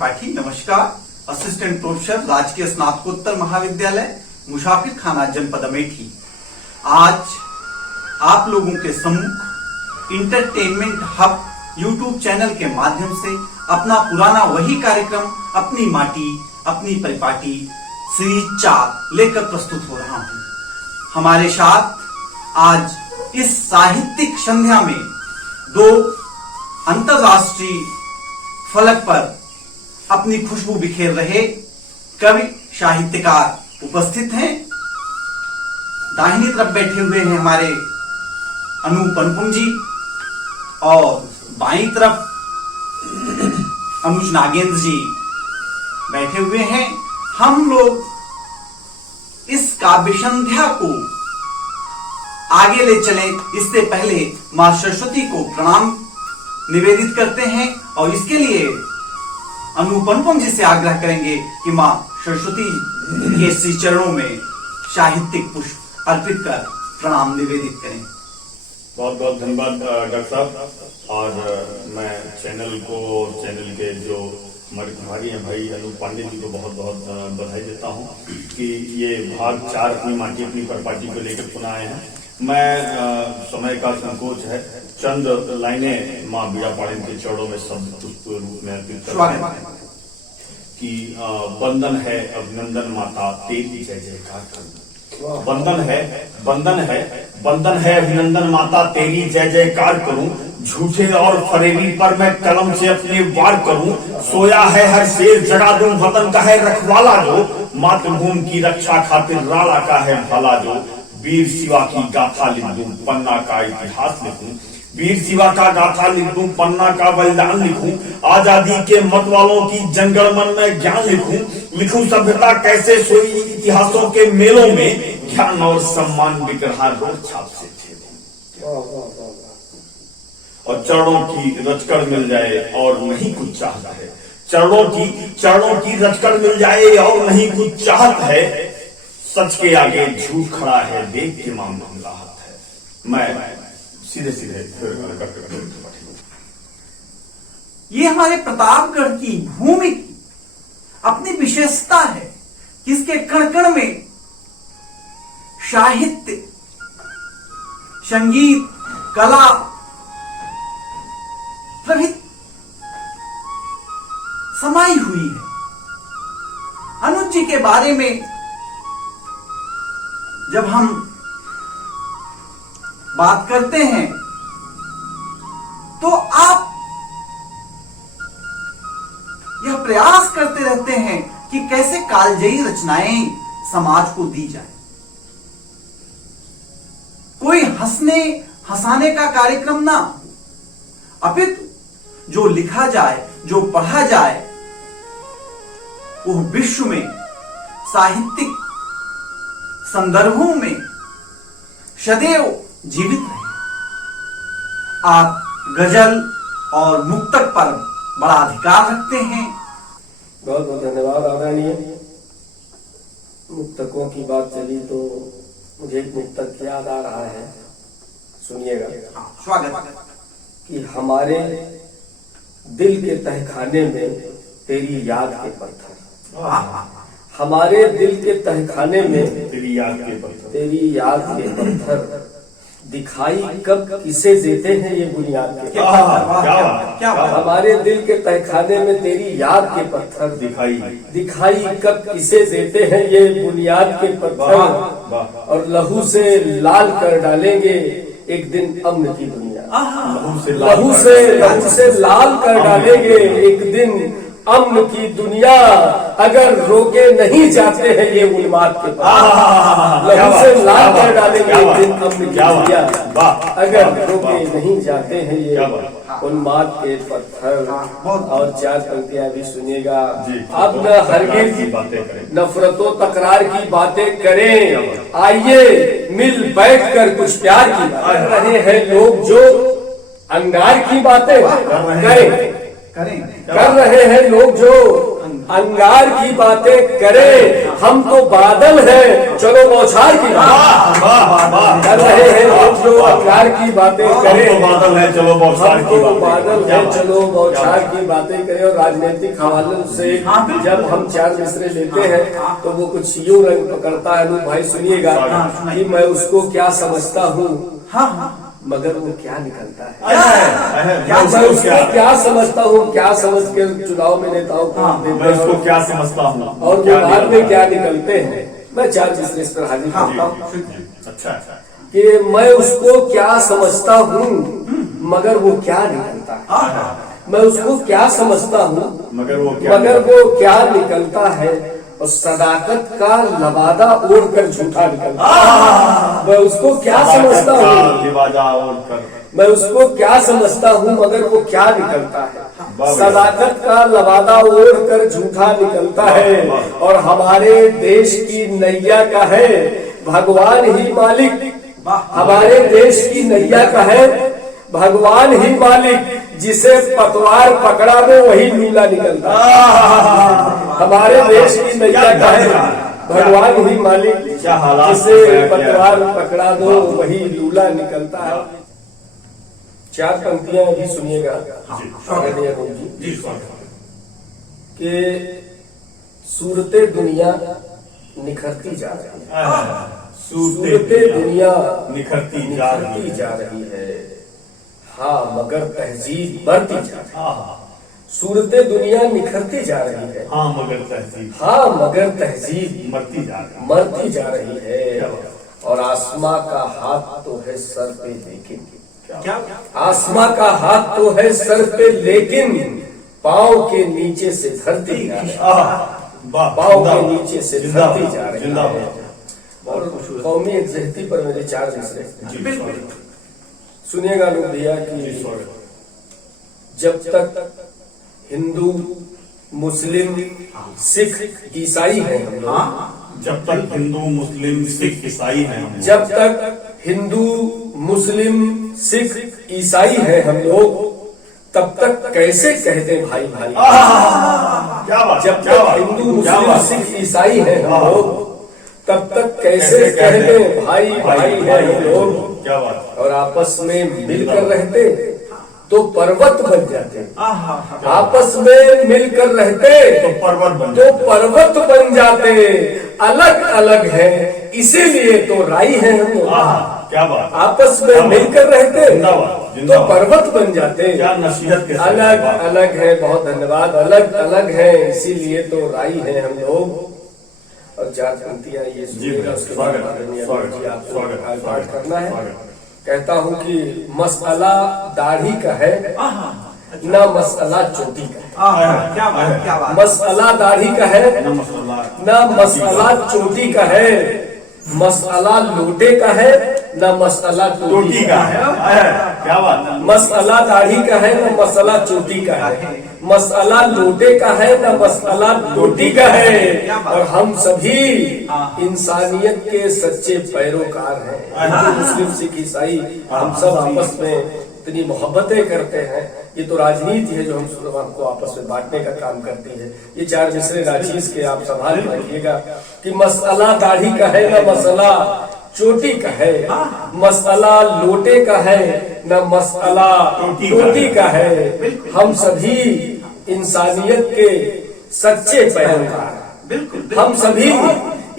त्रिपाठी नमस्कार। Assistant professor राजकीय स्नातकोत्तर महाविद्यालय मुसाफिर खाना जनपद अमेठी। आज आप लोगों के सम्मुख इंटरटेनमेंट हब यूट्यूब चैनल के माध्यम से अपना पुराना वही कार्यक्रम अपनी माटी अपनी परिपाटी सीरीज 4 लेकर प्रस्तुत हो रहा हूं। हमारे साथ आज इस साहित्यिक संध्या में 2 अंतरराष्ट्रीय फलक पर अपनी खुशबू बिखेर रहे कवि साहित्यकार उपस्थित हैं। दाहिनी तरफ बैठे हुए हैं हमारे अनूप अनुपम जी और बाईं तरफ अनुज नागेंद्र जी बैठे हुए हैं। हम लोग इस काव्य संध्या को आगे ले चले इससे पहले मां सरस्वती को प्रणाम निवेदित करते हैं और इसके लिए अनूप अनुपम जी से आग्रह करेंगे कि मां सरस्वती के श्री चरणों में साहित्यिक पुष्प अर्पित कर प्रणाम निवेदित करें। बहुत बहुत धन्यवाद डॉक्टर साहब। और मैं चैनल के जो हमारे प्रभारी हैं भाई अनूप पांडे जी को बहुत बहुत बधाई देता हूं कि ये भाग 4 अपनी माटी अपनी परिपाटी को लेकर पुनः आए हैं। मैं समय का संकोच है, चंद लाइनें माँ बीड़ा पाड़न के चरणों में शब्द पुष्प रूप में अर्पित करता हूं कि बंधन है अभिनंदन माता तेरी जय जयकार करूं। बंधन है अभिनंदन माता तेरी जय जयकार करूं। झूठे और फरेबी पर मैं कलम से अपने वार करूं। सोया है हर शेर जगा दूं वतन का है रखवाला जो। मातृभूमि की रक्षा खातिर राला का है भला जो। वीर शिवा की गाथा लिख दूं पन्ना का इतिहास लिखूं। वीर शिवा का गाथा लिख दूं पन्ना का बलिदान लिखूं। आजादी के मत वालों की जनगणमन में ज्ञान लिखूं सभ्यता कैसे सोई इतिहासों के मेलों में। ज्ञान और सम्मान बिक रहा रोड छाप से थे और चरणों की रचकर मिल जाए और नहीं कुछ चाहता है। चरणों की रचकर मिल जाए और नहीं कुछ चाहत है। सच के आगे झूठ खड़ा है देख के मामला राहत है। मैं सीधे ये हमारे प्रतापगढ़ की भूमि अपनी विशेषता है कि इसके कण कण में साहित्य संगीत कला प्रभृति समाई हुई है। अनुज जी के बारे में जब हम बात करते हैं तो आप यह प्रयास करते रहते हैं कि कैसे कालजयी रचनाएं समाज को दी जाए। कोई हंसाने का कार्यक्रम ना, अपितु जो लिखा जाए जो पढ़ा जाए वो विश्व में साहित्यिक संदर्भों में सदैव जीवित रहे। आप गजल और मुक्तक पर बड़ा अधिकार रखते हैं। बहुत बहुत धन्यवाद आदरणीय। मुक्तकों की बात चली तो मुझे एक मुक्तक याद आ रहा है, सुनिएगा। स्वागत। कि हमारे दिल के तहखाने में तेरी याद के पत्थर। हमारे दिल के तहखाने में तेरी याद के पत्थर दिखाई कब किसे देते हैं ये बुनियाद के क्या हमारे दिल के तहखाने में तेरी याद के पत्थर दिखाई कब किसे देते हैं ये बुनियाद के पत्थर। और लहू से लाल कर डालेंगे एक दिन अम्न की दुनिया। लहू से लाल कर डालेंगे एक दिन अम्न की दुनिया। अगर रोके नहीं जाते हैं ये उन्माद के लहू से लाल कर डालेंगे एक दिन अम्न की दुनिया। अगर रोके नहीं जाते हैं ये उन्माद के पत्थर। और 4 पंक्तियां भी सुनिएगा। अब न हरगिज़ नफरतों तकरार की बातें करें। आइए मिल बैठ कर कुछ प्यार की कर रहे हैं लोग जो अंगार की बातें करें। कर रहे हैं लोग जो अंगार की बातें करें, हम तो बादल हैं चलो बौछार की बातें कर रहे हैं लोग जो अंगार की बातें करें, हम तो बादल हैं चलो बौछार हम की तो बातें बादल करें। हैं चलो बौछार की बातें करें। और राजनीतिक हवालों से जब हम चार मिसरे लेते हैं तो वो कुछ यूं रंग पकड़ता है। अनूप भाई सुनिएगा कि मैं उसको क्या समझता हूँ मगर वो क्या निकलता है। मैं उसको क्या समझता हूँ, क्या समझ के चुनाव में नेताओं को देते मैं उसको हैं क्या समझता हूँ और वो बाद में क्या निकलते हैं। मैं चार मिसरे इस पर हाजिर करता हूँ अच्छा कि मैं उसको क्या समझता हूँ मगर वो क्या निकलता है। मैं उसको क्या समझता हूँ मगर वो क्या निकलता है। और सदाकत का लबादा ओढ़ कर झूठा निकलता है। मैं उसको क्या समझता हूँ, लिबादा ओढ़कर मैं उसको क्या समझता हूँ मगर वो क्या निकलता है। सदाकत का लबादा ओढ़ कर झूठा निकलता है। और हमारे देश की नैया का है भगवान ही मालिक, हमारे देश की नैया का है भगवान ही मालिक, जिसे पतवार पकड़ा दो वही लूला निकलता है। हमारे देश की नैया का है भगवान ही मालिक, जिसे पतवार पकड़ा दो वही लूला निकलता है। चार पंक्तियां भी सुनिएगा जी कि सूरते दुनिया निखरती जा रही है, सूरते दुनिया निखरती जा रही है। हाँ मगर तहजीब बढ़ती जा रही है। सूरते दुनिया निखरती जा रही है, हाँ मगर तहजीब, हाँ मगर तहजीब मरती जा रही है। और आसमां का हाथ तो है सर पे लेकिन, आसमां का हाथ तो है सर पे लेकिन पाँव के नीचे से धरती जा रही है, पाँव के नीचे से धरती जा रही है। और कौमी एकजहती पर मेरे चार मिसरे सुनिएगा लोग भैया कि जब तक हिंदू मुस्लिम सिख ईसाई हैं हम लोग, जब तक हिंदू मुस्लिम सिख ईसाई हैं, जब तक हिंदू मुस्लिम सिख ईसाई हैं हम लोग, तब तक कैसे कहते भाई भाई। क्या बात, जब तक हिंदू मुस्लिम सिख ईसाई हैं हम लोग, तब तक कैसे कहते भाई भाई हैं हम लोग। क्या बात, और आपस में मिलकर रहते तो पर्वत बन जाते, आपस में मिलकर रहते तो पर्वत बन जाते। अलग अलग है इसीलिए तो राई है हम लोग। क्या बात, आपस में मिलकर रहते जिंदाबाद, तो पर्वत बन जाते। क्या नसीहत के साथ। अलग अलग है, बहुत धन्यवाद। अलग अलग है इसीलिए तो राई है हम लोग। और चार पंक्तियां ये सुनिएगा, उसके बाद जी आपको पाठ करना है। कहता हूँ कि मसला दाढ़ी का है न मसला चोटी का है। क्या बात। मसला दाढ़ी का है न मसला चोटी का है। मसला लोटे का है न मसला टोटी का है। क्या बात, मसला दाढ़ी का है न मसला चोटी का है। मसला लोटे का है न मसला टोटी का है। और हम सभी इंसानियत के सच्चे पैरोकार हैं। हिंदू मुस्लिम सिख ईसाई हम सब आपस में इतनी मोहब्बतें करते हैं। ये तो राजनीति है जो हमको आपस में बांटने का काम करती है। ये चार मिसरे राजीज के आप संभाल के रखिएगा कि मसला दाढ़ी का है न मसला चोटी का है। मसला लोटे का है न मसला टोटी का है। हम सभी इंसानियत के सच्चे पैरोकार, हम सभी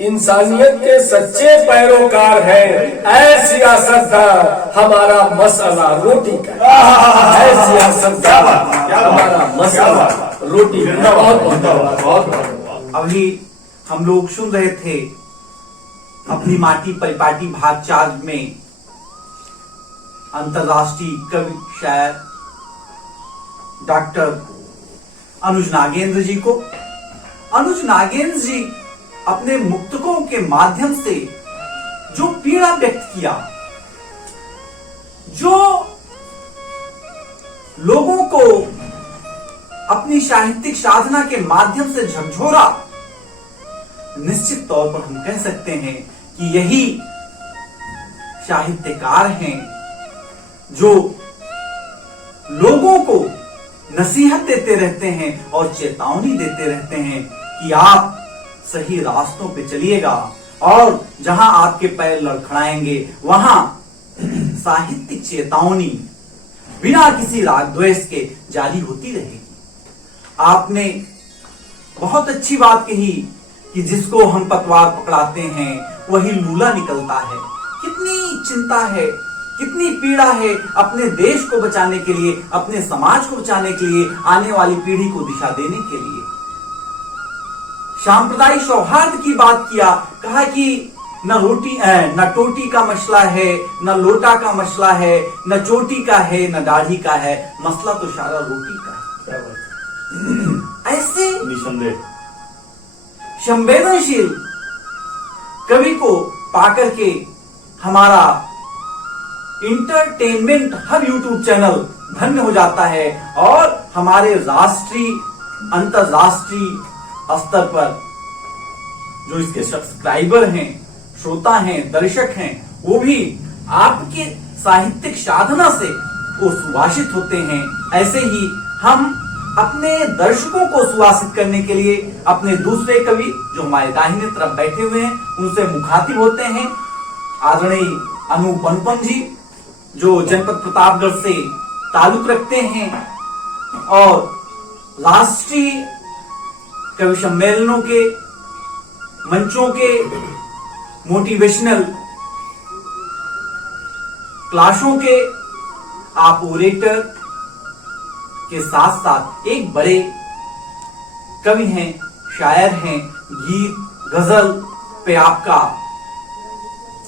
इंसानियत के सच्चे पैरोकार हैं। ऐ सियासतदान हमारा मसला रोटी का, ऐ सियासतदान हमारा मसला रोटी का। बहुत बहुत अभी हम लोग सुन रहे थे अपनी माटी परिपाटी भाग 4 में अंतर्राष्ट्रीय कवि शायर डॉक्टर अनुज नागेंद्र जी को। अनुज नागेंद्र जी अपने मुक्तकों के माध्यम से जो पीड़ा व्यक्त किया, जो लोगों को अपनी साहित्यिक साधना के माध्यम से झकझोरा, निश्चित तौर पर हम कह सकते हैं कि यही साहित्यकार हैं जो लोगों को नसीहत देते रहते हैं और चेतावनी देते रहते हैं कि आप सही रास्तों पे चलिएगा और जहां आपके पैर लड़खड़ाएंगे वहां साहित्यिक चेतावनी बिना किसी राग द्वेष के जारी होती रहेगी। आपने बहुत अच्छी बात कही कि जिसको हम पतवार पकड़ाते हैं वही लूला निकलता है। कितनी चिंता है, कितनी पीड़ा है अपने देश को बचाने के लिए, अपने समाज को बचाने के लिए, आने वाली पीढ़ी को दिशा देने के लिए। सांप्रदायिक सौहार्द की बात किया, कहा कि न टोटी का मसला है, न लोटा का मसला है, न चोटी का है, न दाढ़ी का है, मसला तो सारा रोटी का है। ऐसे निसंदेह संवेदनशील कवि को पाकर के हमारा इंटरटेनमेंट हब यूट्यूब चैनल धन्य हो जाता है और हमारे राष्ट्रीय अंतरराष्ट्रीय स्तर पर जो इसके सब्सक्राइबर हैं, श्रोता हैं, दर्शक हैं, वो भी आपके साहित्यिक साधना से वो सुभाषित होते हैं। ऐसे ही हम अपने दर्शकों को सुभाषित करने के लिए अपने दूसरे कवि जो हमारे दाहिने तरफ बैठे हुए हैं उनसे मुखातिब होते हैं। आदरणीय अनूप अनुपम जी जो जनपद प्रतापगढ़ से ताल्लुक रखते हैं और राष्ट्रीय कवि सम्मेलनों के मंचों के मोटिवेशनल क्लासों के ऑपरेटर के साथ साथ एक बड़े कवि हैं, शायर हैं। गीत गजल पे आपका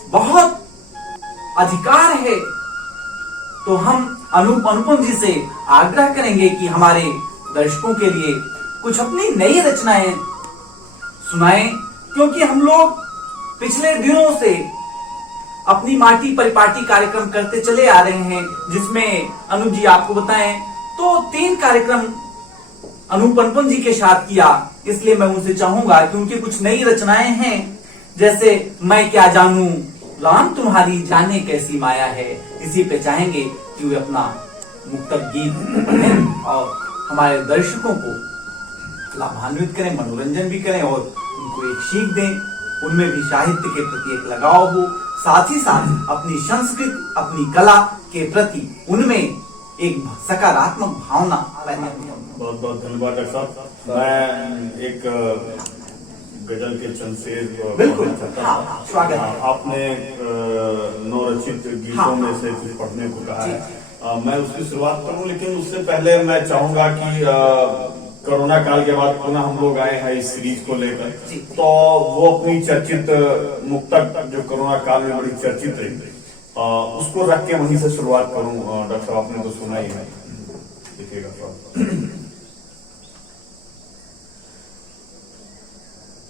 बहुत अधिकार है, तो हम अनूप अनुपम जी से आग्रह करेंगे कि हमारे दर्शकों के लिए कुछ अपनी नई रचनाएं सुनाएं, क्योंकि हम लोग पिछले दिनों से अपनी माटी परिपाटी कार्यक्रम करते चले आ रहे हैं, जिसमें अनूप जी आपको बताएं तो 3 कार्यक्रम अनूप अनुपम जी के साथ किया। इसलिए मैं उनसे चाहूंगा कि उनकी कुछ नई रचनाएं हैं, जैसे मैं क्या जानूं, राम तुम्हारी जाने कैसी माया है, इसी पे चाहेंगे कि वे अपना मुक्तक गीत पढ़ें और हमारे दर्शकों को लाभान्वित करें, मनोरंजन भी करें और उनको एक सीख दें, उनमें भी साहित्य के प्रति एक लगाव हो, साथ ही साथ अपनी संस्कृति, अपनी कला के प्रति उनमें एक सकारात्मक भावना पैदा हो। बहुत बहुत धन्यवाद डॉक्टर साहब। मैं एक गजल के चंद शेर बिल्कुल हाँ, स्वागत है। आपने नवरचित गीतों में से कुछ पढ़ने को कहा है, मैं उसकी शुरुआत करूं, लेकिन उससे पहले मैं चाहूंगा कि कोरोना काल के बाद पुनः हम लोग आए हैं इस सीरीज को लेकर, तो वो अपनी चर्चित मुक्तक जो कोरोना काल में बड़ी चर्चित रही, उसको रख के वहीं से शुरुआत करूं। डॉक्टर साहब आपने तो सुना ही है, देखिएगा।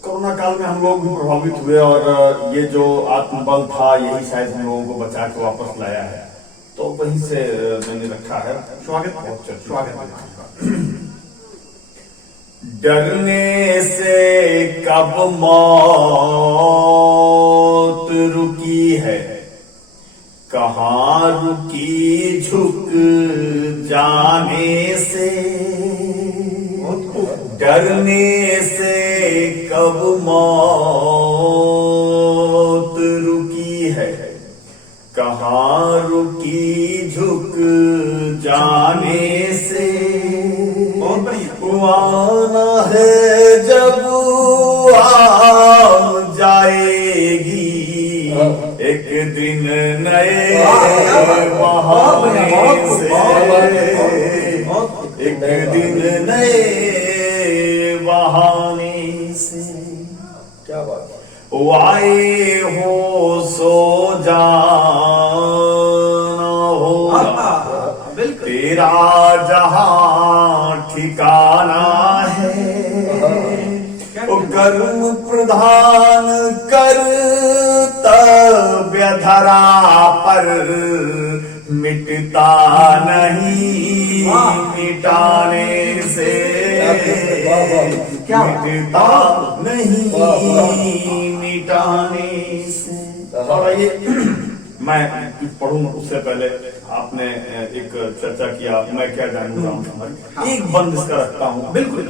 कोरोना काल में हम लोग भी प्रभावित हुए और ये जो आत्मबल था यही शायद हम लोगों को बचा के वापस लाया है, तो वहीं से मैंने रखा है। स्वागत। डरने से कब मौत रुकी है, कहाँ रुकी झुक जाने से। डरने से कब मौत रुकी है, कहाँ रुकी झुक जाने से। आना है जब आ जाएगी एक दिन नए बहाने से, एक दिन नए बहाने से। क्या बात है। वो आए हो सो जाना होगा, तेरा जहां ठिकाना है। वो कर्म प्रधान कर्तव्य धरा पर मिटता नहीं मिटाने से, मिटता नहीं मिटाने से। और ये मैं पढ़ूं उससे पहले आपने एक चर्चा किया, मैं क्या जानूं राम समझ, एक बंद इसका रखता हूँ, बिल्कुल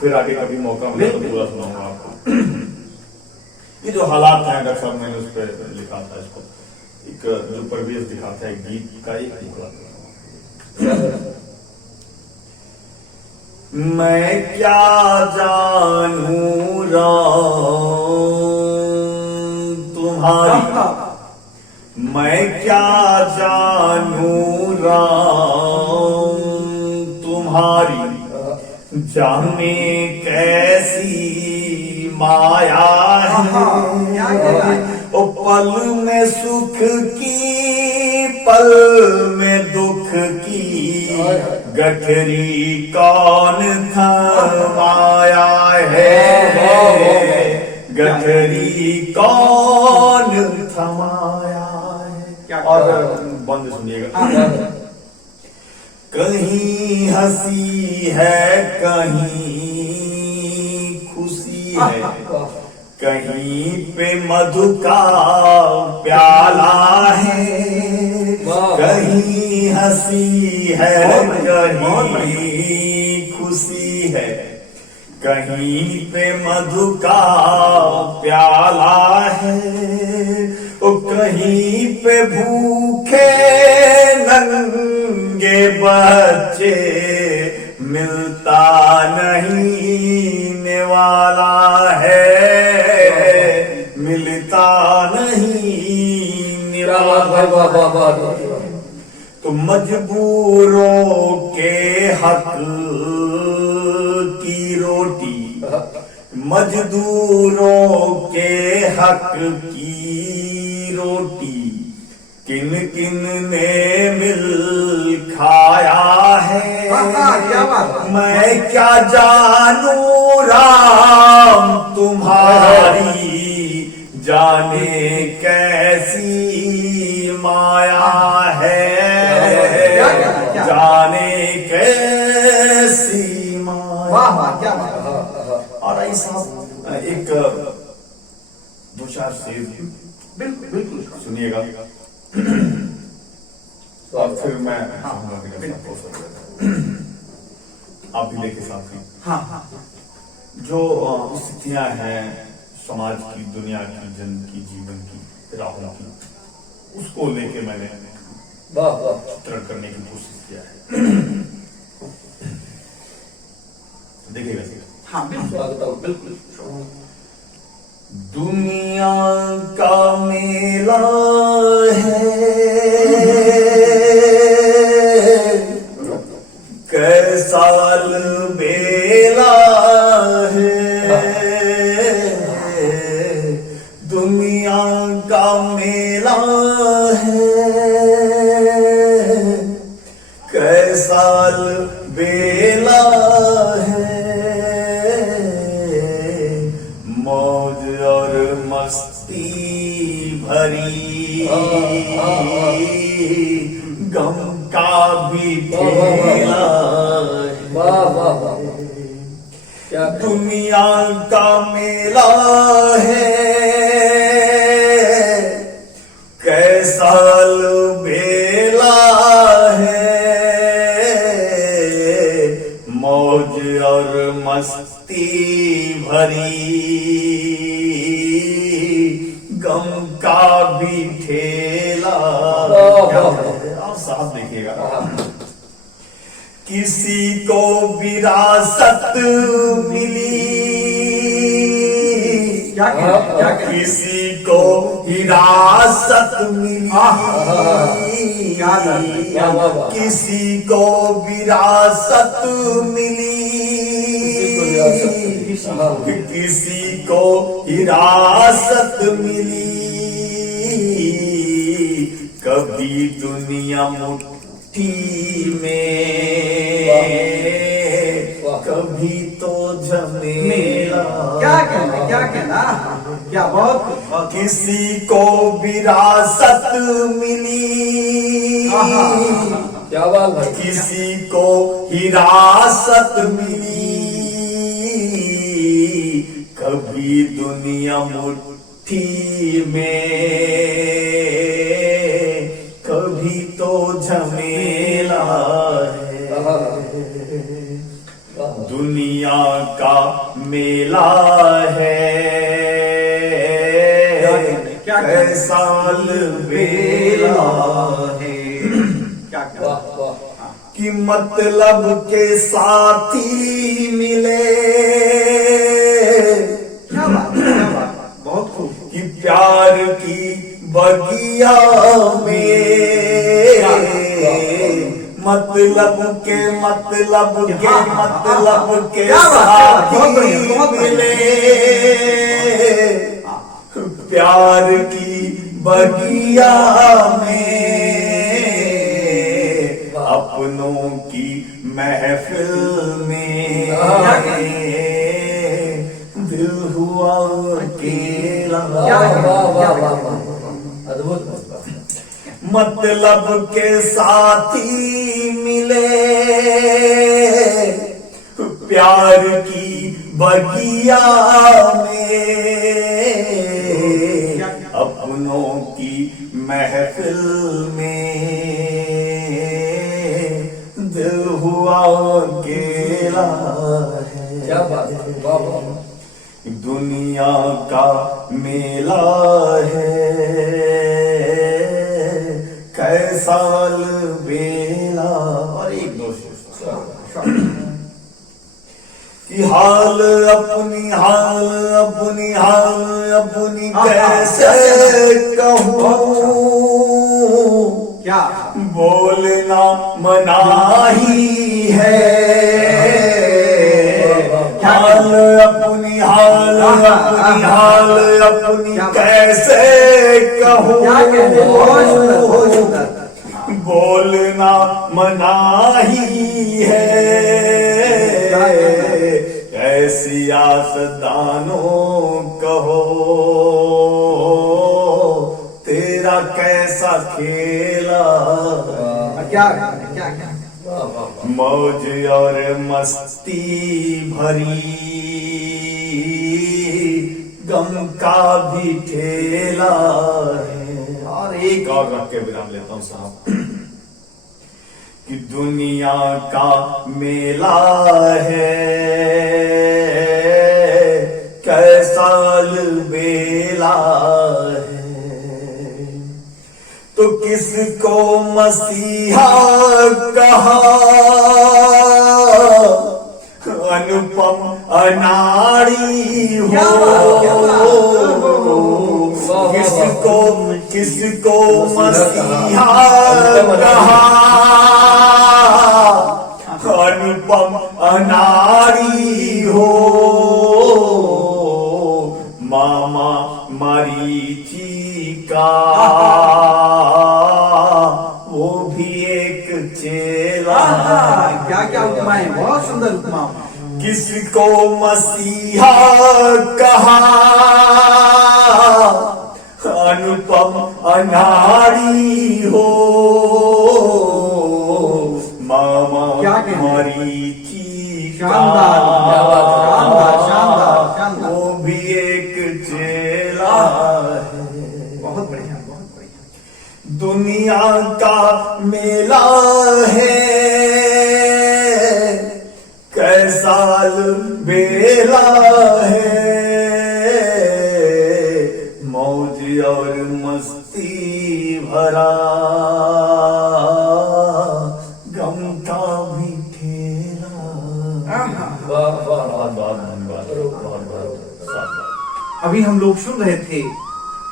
फिर आगे कभी मौका मिले तो पूरा सुनाऊंगा आपको। ये जो हालात हैं डॉक्टर साहब, मैंने उस पर लिखा था इसको, एक जो परिवेश दिखाता है गीत का एक टुकड़ा। मैं क्या जानूं राम तुम्हारी, मैं क्या जानूं राम तुम्हारी, जाने कैसी माया है। ओ पल में सुख की, पल में दुख की, गठरी कौन थमाया है, गठरी कौन थमाया है। और बंद सुनिएगा। कहीं हंसी है, कहीं खुशी है, कहीं पे मधु का प्याला है, कहीं हंसी है, कहीं खुशी है, कहीं पे मधु का प्याला है। ओ कहीं पे भूखे नंगे बच्चे, मिलता नहीं निवाला है, मिलता नहीं निवाला। तो मजबूरों के हक की रोटी, मजदूरों के हक की रोटी, किन किन ने मिल खाया है। मैं क्या जानूं राम तुम्हारी, जाने कैसी माया है, जाने कैसी माया। और ऐसा एक दो चार शेर बिल्कुल सुनिएगा, और फिर मैं आप भी लेके साथ ही। जो स्थितियां हैं समाज की, दुनिया की, जन की, जीवन की, राहुल की, उसको लेके मैंने चित्रण करने की कोशिश किया है। देखिएगा। बिल्कुल। दुनिया का मेला है, कैसा बेला है, दुनिया का मेला है, कैसा बेला है, मौज और मस्ती भरी, गम का भी ठेला है, दुनिया का मेला है, कैसा बेला है, मौज और मस्ती भरी, गम का भी ठेला। आप साथ देखिएगा। किसी को विरासत मिली, किसी को हिरासत मिली, किसी को विरासत मिली, किसी को हिरासत मिली, कभी दुनिया मुट्ठी में, कभी तो झमेला। क्या कहना क्या बहुत। किसी को विरासत मिली, क्या बात है। किसी को हिरासत मिली, कभी दुनिया मुट्ठी में कभी तो झमेला है, दुनिया का मेला है, कैसा बेला है। क्या क्या कि मतलब के साथी मिले, क्या बात, बहुत खूब। कि प्यार की बगिया में मतलब के साथी मिले, प्यार की बगिया में अपनों की महफिल में दिल हुआ अकेला। अद्भुत। मतलब के साथी मिले, प्यार की बगिया में अपनों की महफिल में दिल हुआ अकेला है। क्या बात है, वाह वाह। दुनिया का मेला है, कैसा बेला। और एक दोष कि हाल अपनी कैसे कहूँ, क्या बोलना मनाही है। हाल अपनी कैसे कहूँ, बोलना मनाही है। ऐसी आसदानो कहो, तेरा कैसा खेला। क्या मौज और मस्ती भरी गम का भी ठेला है। और एक और रख के विराम लेता हूं साहब, कि दुनिया का मेला है, कैसा बेला है। तो किसको मसीहा कहा, अनुपम अनाड़ी हो। किसको मसीहा कहा, अनुपम अनाड़ी हो। मामा मरीची का वो भी एक चेला। क्या उपमाएं, बहुत सुंदर उपमा। किसको मसीहा कहा, अनुपम अनाड़ी हो। मामा मरीची का शानदार। वो भी एक चेला है। बहुत बढ़िया, बहुत बढ़िया। दुनिया का मेला है, कैसा बेला है। मौज और मस्ती भरा गम का भी ठेला। अभी हम लोग सुन रहे थे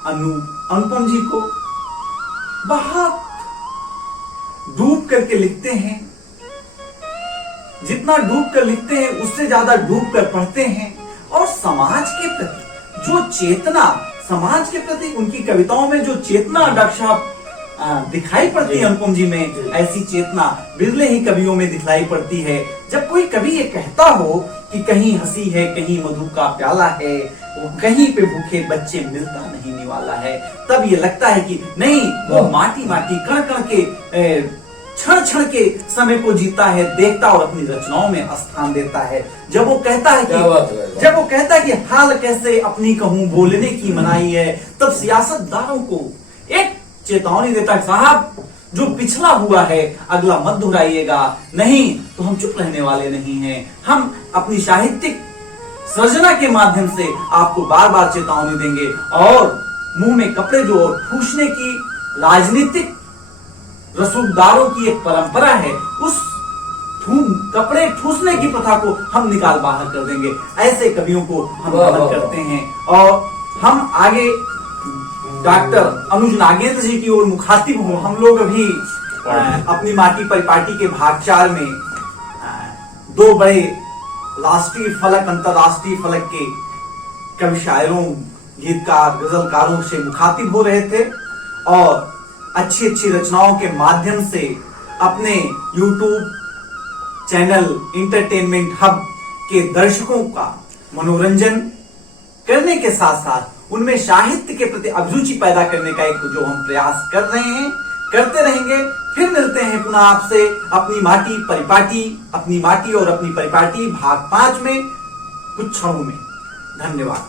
अनुपम जी को। बहुत डूब करके लिखते हैं, जितना डूब कर लिखते हैं उससे ज्यादा डूब कर पढ़ते हैं। और समाज के प्रति जो चेतना, समाज के प्रति उनकी कविताओं में जो चेतना डॉक्टर साहब दिखाई पड़ती है अनुपम जी में, ऐसी चेतना बिरले ही कवियों में दिखलाई पड़ती है। जब कोई कवि ये कहता हो कि कहीं हंसी है, कहीं मधु का प्याला है, वो कहीं पे भूखे बच्चे मिलता नहीं निवाला है, तब ये लगता है कि नहीं, वो माटी माटी कण कण के क्षण क्षण के समय को जीता है, देखता और अपनी रचनाओं में स्थान देता है। जब वो कहता है क्या बात है। जब वो कहता है कि हाल कैसे अपनी कहूं बोलने की मनाही है, तब सियासतदारों को एक चेतावनी देता है, साहब जो पिछला हुआ है अगला मत दोहराइएगा, नहीं तो हम चुप रहने वाले नहीं हैं। हम अपनी साहित्यिक सृजना के माध्यम से आपको बार बार चेतावनी देंगे और मुंह में कपड़े जो और ठूसने की राजनीतिक रसूखदारों की एक परंपरा है, उस कपड़े ठूसने की प्रथा को हम निकाल बाहर कर देंगे। ऐसे कवियों को हम नमन करते हैं और हम आगे डॉक्टर अनुज नागेंद्र जी की ओर मुखातिब हो। हम लोग अभी अपनी माटी परिपाटी के भाग 4 में दो बड़े राष्ट्रीय फलक, अंतरराष्ट्रीय फलक के कवि शायरों, गीतकार, गजलकारों से मुखातिब हो रहे थे और अच्छी अच्छी रचनाओं के माध्यम से अपने YouTube चैनल इंटरटेनमेंट हब के दर्शकों का मनोरंजन करने के साथ साथ उनमें साहित्य के प्रति अभिरुचि पैदा करने का एक जो हम प्रयास कर रहे हैं, करते रहेंगे। फिर मिलते हैं पुनः आपसे अपनी माटी और अपनी परिपाटी भाग 5 में कुछ क्षणों में। धन्यवाद।